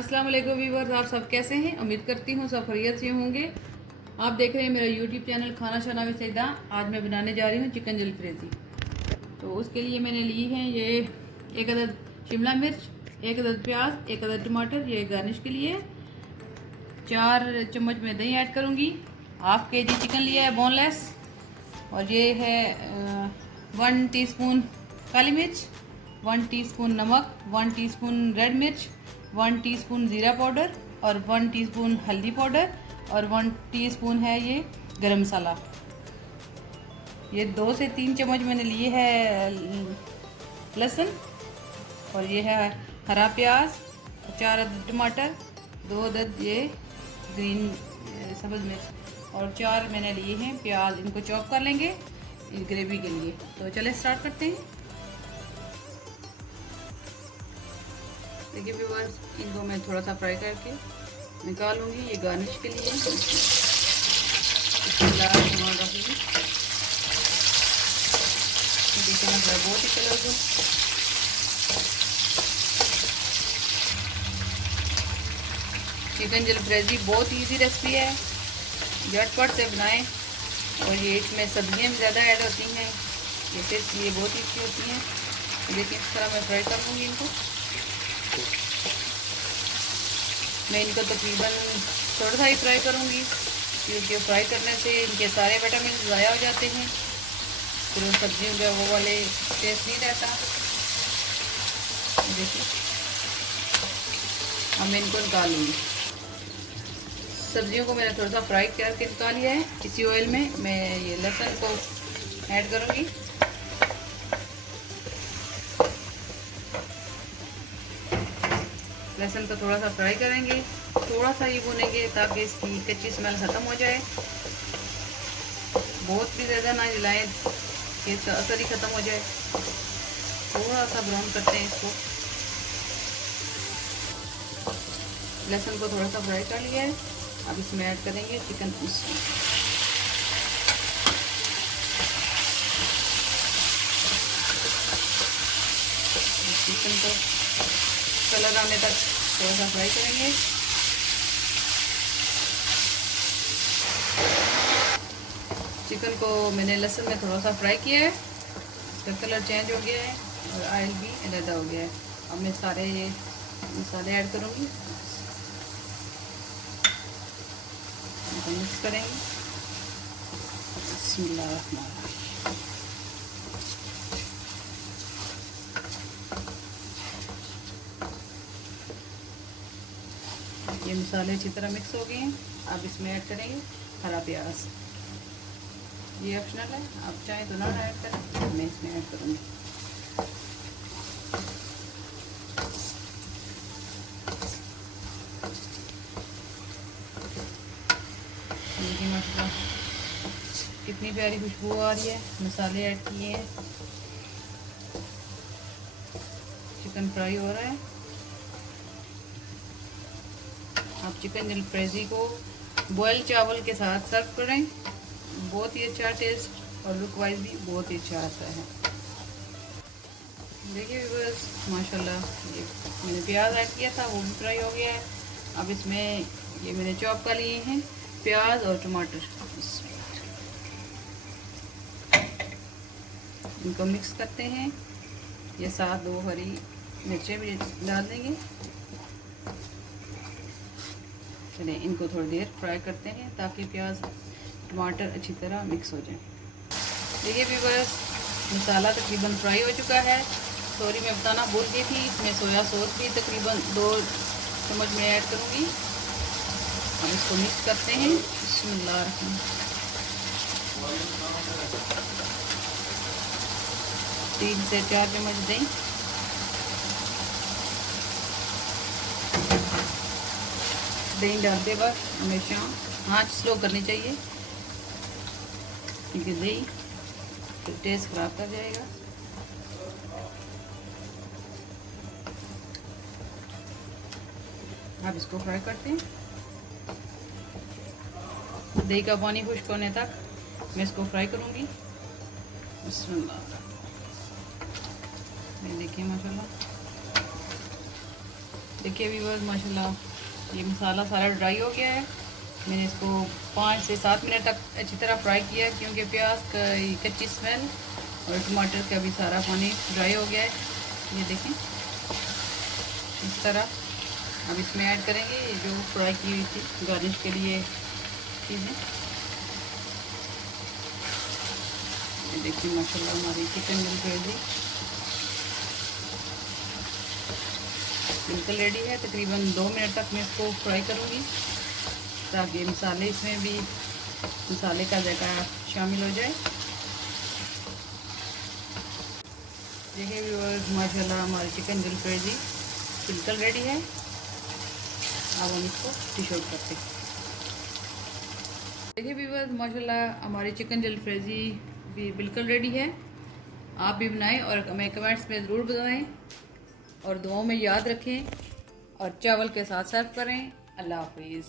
अस्सलाम वालेकुम व्यूअर्स, आप सब कैसे हैं? उम्मीद करती हूँ सब खैरियत से होंगे। आप देख रहे हैं मेरा यूट्यूब चैनल खाना शाना विद सईदा। आज मैं बनाने जा रही हूँ चिकन जलफ्रेज़ी। तो उसके लिए मैंने ली है ये एक अदद शिमला मिर्च, एक अदद प्याज, एक अदद टमाटर, ये गार्निश के लिए। 4 चम्मच मैं दही ऐड करूँगी। हाफ के जी चिकन लिया है बोनलेस। और ये है 1 टीस्पून काली मिर्च, 1 टीस्पून नमक, 1 टीस्पून रेड मिर्च, 1 टीस्पून ज़ीरा पाउडर और 1 टीस्पून हल्दी पाउडर और 1 टीस्पून है ये गरम मसाला। ये 2 से 3 चम्मच मैंने लिए है लहसुन, और ये है हरा प्याज, 4 अदद टमाटर, 2 अदद ये ग्रीन सब्ज़ मिर्च और 4 मैंने लिए हैं प्याज। इनको चॉप कर लेंगे इस ग्रेवी के लिए। तो चले स्टार्ट करते हैं। देखिए व्यूअर्स, इनको मैं थोड़ा सा फ्राई करके निकालूंगी ये गार्निश के लिए। देखिए ना, बहुत ही कलरफुल। चिकन जलफ्रेज़ी बहुत इजी रेसिपी है, झटपट से बनाएं। और ये इसमें सब्जियां भी ज़्यादा ऐड होती हैं, जैसे ये बहुत ही अच्छी होती हैं। देखिए इस तरह मैं फ्राई कर लूँगी इनको। मैं इनको तकरीबन थोड़ा सा ही फ्राई करूँगी, क्योंकि फ्राई करने से इनके सारे विटामिन ज़ाया हो जाते हैं, फिर सब्जियों का वो वाले टेस्ट नहीं रहता। देखिए अब मैं इनको निकाल लूँगी। सब्जियों को मैंने थोड़ा सा फ्राई करके निकाल लिया है। इसी ऑयल में मैं ये लहसुन को ऐड करूँगी। लहसुन को थोड़ा सा फ्राई करेंगे, थोड़ा सा ही भूनेंगे ताकि इसकी कच्ची स्मेल ख़त्म हो जाए। बहुत भी ज़्यादा ना जलाएं कि इसका असर ही ख़त्म हो जाए। थोड़ा सा ब्राउन करते हैं इसको। लहसुन को थोड़ा सा फ्राई कर लिया है। अब इसमें ऐड करेंगे चिकन पीस। चिकन को कलर आने तक थोड़ा सा फ्राई करेंगे। चिकन को मैंने लहसुन में थोड़ा सा फ्राई किया है, इसका कलर चेंज हो गया है और ऑयल भी अलग हो गया है। अब मैं सारे ये मसाले ऐड करूँगी, मिक्स करेंगे। ये मसाले अच्छी तरह मिक्स हो गए हैं। अब इसमें ऐड करेंगे हरा प्याज। ये ऑप्शनल है, आप चाहें तो ना ऐड करें, मैं इसमें ऐड करूँगी। देखिए माशाल्लाह कितनी प्यारी खुशबू आ रही है। मसाले ऐड किए हैं, चिकन फ्राई हो रहा है। आप चिकन जलफ्रेज़ी को बॉयल चावल के साथ सर्व करें, बहुत ही अच्छा टेस्ट और लुक वाइज भी बहुत ही अच्छा आता है। देखिए बस माशाल्लाह, ये मैंने प्याज ऐड किया था, वो भी फ्राई हो गया है। अब इसमें ये मैंने चॉप कर लिए हैं प्याज और टमाटर, इनको मिक्स करते हैं। ये साथ 2 हरी मिर्चें भी डाल देंगे। चलिए इनको थोड़ी देर फ्राई करते हैं ताकि प्याज टमाटर अच्छी तरह मिक्स हो जाए। देखिए व्यूअर्स, मसाला तकरीबन फ्राई हो चुका है। सॉरी मैं बताना भूल गई थी, इसमें सोया सॉस भी तकरीबन 2 चम्मच में ऐड करूँगी। हम इसको मिक्स करते हैं। बिस्मिल्लाह। 3 से 4 चम्मच दें। दही डालते वक्त हमेशा आँच स्लो करनी चाहिए, क्योंकि दही तो टेस्ट खराब कर जाएगा। अब इसको फ्राई करते हैं। दही का पानी खुश्क होने तक मैं इसको फ्राई करूँगी। बिस्मिल्लाह। देखिए माशाल्लाह देखिए व्यूअर्स माशाल्लाह ये मसाला सारा ड्राई हो गया है। मैंने इसको 5 से 7 मिनट तक अच्छी तरह फ्राई किया क्योंकि प्याज का कच्ची स्मेल और टमाटर का भी सारा पानी ड्राई हो गया है। ये देखें इस तरह। अब इसमें ऐड करेंगे ये जो फ्राई की हुई थी गार्निश के लिए चीज़ें। ये देखिए माशाल्लाह हमारी चिकन जलफरेज़ी बिल्कुल रेडी है। तकरीबन 2 मिनट तक मैं इसको फ्राई करूँगी ताकि मसाले इसमें भी मसाले का जायका शामिल हो जाए। देखिए व्यूअर्स माशाल्लाह हमारी चिकन जलफरेज़ी बिल्कुल रेडी है। अब हम इसको डिश आउट करते हैं। देखिए व्यूअर्स माशाल्लाह हमारी चिकन जलफरेज़ी भी बिल्कुल रेडी है। आप भी बनाएं और हमें कमेंट्स में ज़रूर बताएं और दुआओं में याद रखें और चावल के साथ सर्व करें। अल्लाह हाफिज़।